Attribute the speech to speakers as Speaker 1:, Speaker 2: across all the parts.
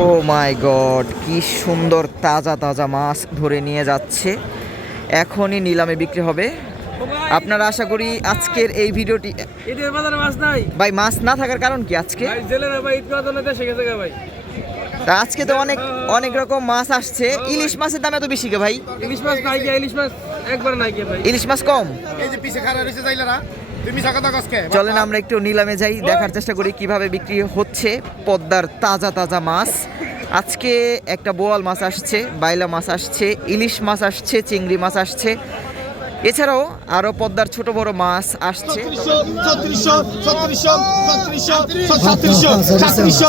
Speaker 1: ও মাই god কি সুন্দর তাজা তাজা মাছ ধরে নিয়ে যাচ্ছে। এখনই নিলামে বিক্রি হবে। আপনারা আশা করি আজকের এই ভিডিওটি
Speaker 2: ঈদের বাজারে মাছ নাই।
Speaker 1: ভাই মাছ না থাকার কারণ কি আজকে?
Speaker 2: ভাই জেলেরা ভাই ঈদ করার দেশে গেছে ভাই।
Speaker 1: তা আজকে তো অনেক অনেক রকম মাছ আসছে। ইলিশ মাছের দাম এত বেশি কে ভাই?
Speaker 2: ইলিশ মাছ নাই ইলিশ মাছ একবার নাই ভাই।
Speaker 1: ইলিশ মাছ কম।
Speaker 3: এই যে পিছে খাড়া রয়েছে যাইলারা
Speaker 1: চলেন আমরা একটু নিলামে যাই দেখার চেষ্টা করি কীভাবে বিক্রি হচ্ছে পদ্মার তাজা তাজা মাছ। আজকে একটা বোয়াল মাছ আসছে বাইলা মাছ আসছে ইলিশ মাছ আসছে চিংড়ি মাছ আসছে। এছাড়াও আরও পদ্মার ছোট বড় মাছ আসছে
Speaker 3: ছত্রিশশো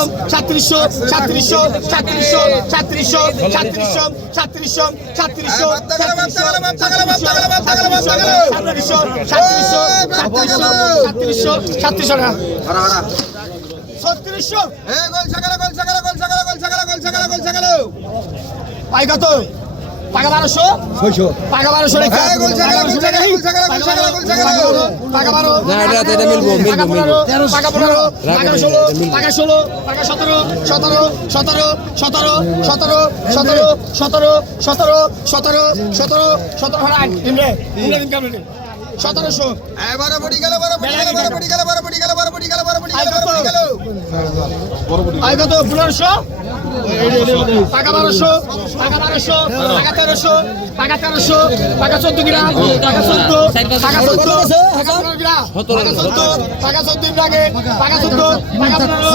Speaker 3: টাকা বারোশো টাকা বারোশো রেখে টাকা বারো টাকা পনেরো টাকা পনেরো টাকা ষোলো টাকা সতেরো সতেরো সতেরো সতেরো সতেরো সতেরো সতেরো সতেরো সতেরো সতেরো সতেরো সতেরো সতেরোশো। আই কত? পনেরোশো? টাকা বারোশো টাকা বারোশো টাকা তেরোশো টাকা তেরোশো টাকা চোদ্দ গ্রাম টাকা চোদ্দ টাকা চোদ্দ টাকা পনেরো গ্রাম টাকা চোদ্দ টাকা চোদ্দ টাকা চোদ্দ টাকা পনেরো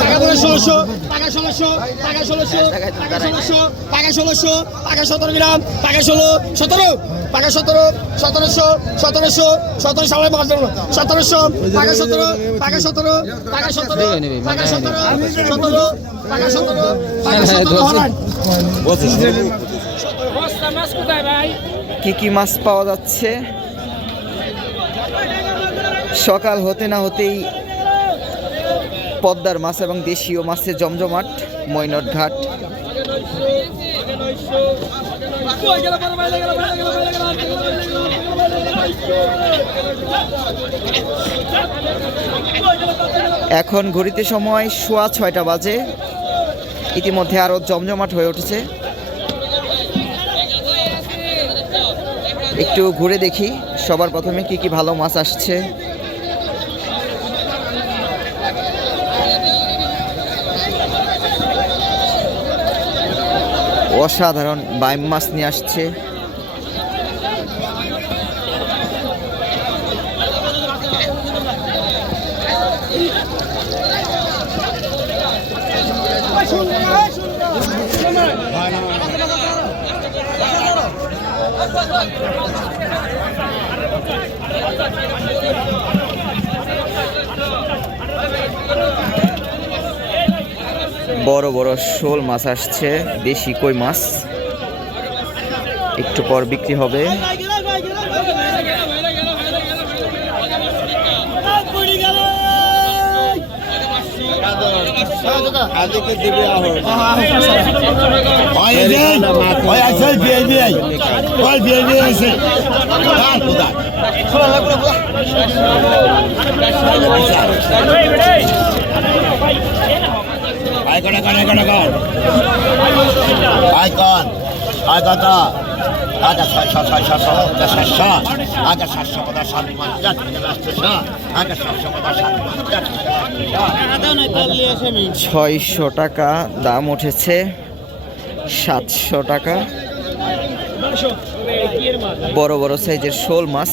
Speaker 3: টাকা পনেরো ষোলোশো টাকা ষোলোশো টাকা ষোলোশো টাকা ষোলোশো টাকা ষোলোশো টাকা সতেরো গ্রাম টাকা ষোলো সতেরো। টাকা সতেরো সতেরোশো সতেরোশো সতেরো সবাই পাঁচ সতেরোশো টাকা সতেরো টাকা সতেরো টাকা সতেরো টাকা সতেরো সতেরো টাকা সতেরো টাকা সতেরো
Speaker 2: মাছ
Speaker 1: কি কি মাছ পাওয়া যাচ্ছে? সকাল হতে না হতেই পদ্মার মাছ এবং দেশীয় মাছের জমজমাট মৈনট ঘাট। এখন ঘড়িতে সময় সোয়া ছয়টা বাজে। ইতিমধ্যে আরও জমজমাট হয়ে উঠেছে। একটু ঘুরে দেখি সবার প্রথমে কি কি ভালো মাছ আসছে। অসাধারণ বাইম মাছ নিয়ে আসছে। বড় বড় শোল মাছ আসছে দেশি কই মাছ। একটু পর বিক্রি হবে।
Speaker 4: আইকন আয় কত আগে ছয়শো ছয়শো পঞ্চাশ সাতশো আগে সাতশো পঞ্চাশ ষাট পঞ্চাশ রাষ্ট্রশো আগে সাতশো পঞ্চাশ ষাট পঞ্চাশ
Speaker 1: ছয়শো টাকা দাম উঠেছে সাতশো টাকা বড় বড় সাইজের শোল মাছ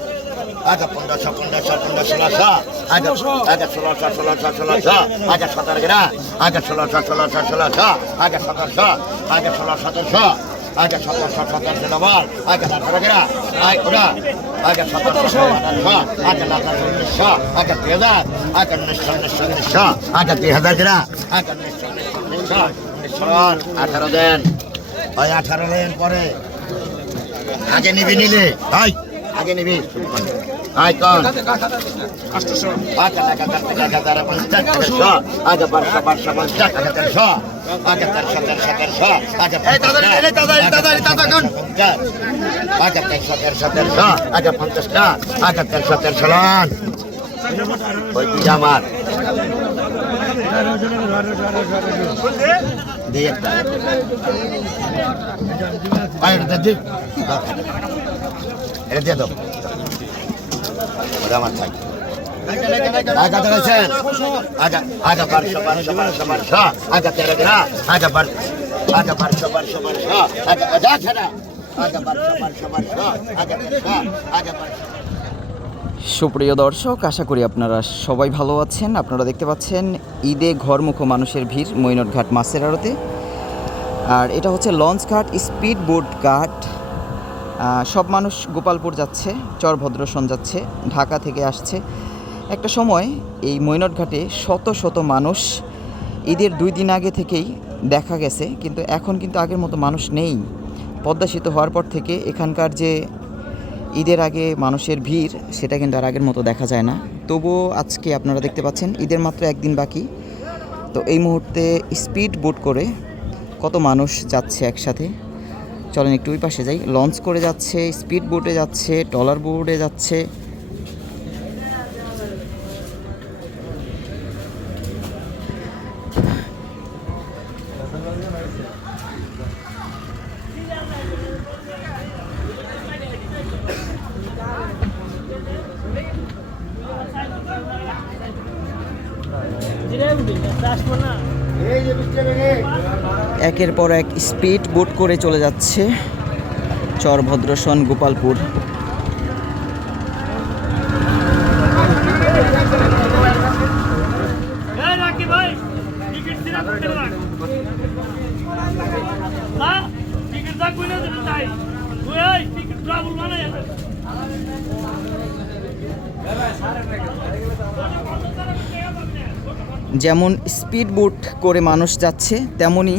Speaker 4: আগে পনেরোশো পনেরোশো পনেরো ষোলোশো আগে আগে ষোলোশো ষোলোশো ষোলোশো আগে সতেরো গ্রা আগে ষোলোশো ষোলোশো ষোলোশো আগে সতেরোশো আগে ষোলো সতেরোশো আগে সতেরোশো সতেরোশো ডবল। আগে আঠারো গেরা আয় ওরা। আগে সতেরোশো আগে আঠারোশো উনিশশো আগে দুই হাজার। আগে উনিশশো উনিশশো উনিশশো আগে দুই হাজার গেরা আগে উনিশশো উনিশশো উনিশশো আঠারো দেন। ওই আঠারো দিন পরে। আগে নিবি নিলে আয় আগে নিবি আয় কর আগে টাকা কাটতে টাকা তারা পঞ্চাশ তেরোশো আগে বারোশো বারোশো পঞ্চাশ আগে তেরোশো আগে তেরোশো তেরোশো তেরোশো আগে পঞ্চাশ আগে তেরোশো তেরোশো তেরোশো আগে পঞ্চাশটা আগে তেরোশো তেরোশো লন ওই তুই আমার দিয়ে এটা দিয়ে দাও। আমার বারোশো বারোশো বারোশো বারোশো। তেরো আগা বারোশো বারোশো বারোশো ছেড়া বারোশো বারোশো বারোশো। বারোশো
Speaker 1: সুপ্রিয় দর্শক, আশা করি আপনারা সবাই ভালো আছেন। আপনারা দেখতে পাচ্ছেন, ঈদে ঘরমুখো মানুষের ভিড় মৈনটঘাট মাছের আড়তে। আর এটা হচ্ছে লঞ্চ ঘাট স্পিড বোট ঘাট। সব মানুষ গোপালপুর যাচ্ছে, চরভদ্রসন যাচ্ছে, ঢাকা থেকে আসছে। একটা সময় এই মৈনটঘাটে শত শত মানুষ ঈদের দুই দিন আগে থেকেই দেখা গেছে, কিন্তু এখন কিন্তু আগের মতো মানুষ নেই। পদ্মা সেতু হওয়ার পর থেকে এখানকার যে ঈদের আগে মানুষের ভিড়, সেটা কিন্তু আর আগের মতো দেখা যায় না। তবুও আজকে আপনারা দেখতে পাচ্ছেন, ঈদের মাত্র একদিন বাকি। তো এই মুহূর্তে স্পিড বোট করে কত মানুষ যাচ্ছে একসাথে? চলেন একটু ওই পাশে যাই। লঞ্চ করে যাচ্ছে স্পিড বোটে যাচ্ছে। টলার বোর্ডে যাচ্ছে একের পর এক স্পিড বোট করে চলে যাচ্ছে চরভদ্রসন গোপালপুর। যেমন স্পিড বোট করে মানুষ যাচ্ছে, তেমনি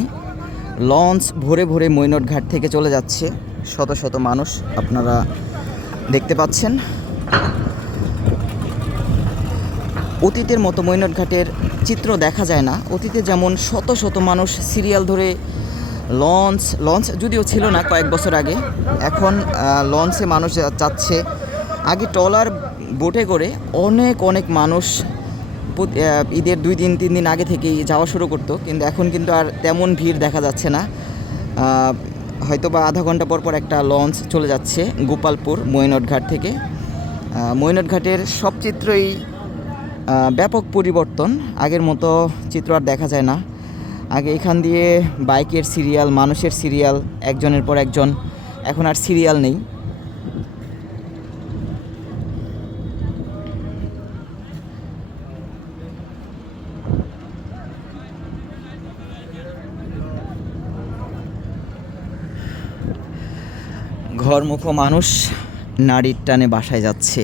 Speaker 1: লঞ্চ ভরে ভরে মৈনট ঘাট থেকে চলে যাচ্ছে শত শত মানুষ আপনারা দেখতে পাচ্ছেন। অতীতের মতো মৈনট ঘাটের চিত্র দেখা যায় না। অতীতে যেমন শত শত মানুষ সিরিয়াল ধরে লঞ্চ লঞ্চ যদিও ছিল না কয়েক বছর আগে, এখন লঞ্চে মানুষ যাচ্ছে। আগে ট্রলার বোটে করে অনেক অনেক মানুষ ঈদের দুই দিন, তিন দিন আগে থেকেই যাওয়া শুরু করতো। কিন্তু এখন কিন্তু আর তেমন ভিড় দেখা যাচ্ছে না। হয়তো বা আধা ঘণ্টা পর পর একটা লঞ্চ চলে যাচ্ছে গোপালপুর ঘাট থেকে। ঘাটের সব চিত্রই ব্যাপক পরিবর্তন। আগের মতো চিত্র আর দেখা যায় না। আগে এখান দিয়ে বাইকের সিরিয়াল, মানুষের সিরিয়াল, একজনের পর একজন। এখন আর সিরিয়াল নেই। ঘরমুখো মানুষ নারীর টানে বাসায় যাচ্ছে।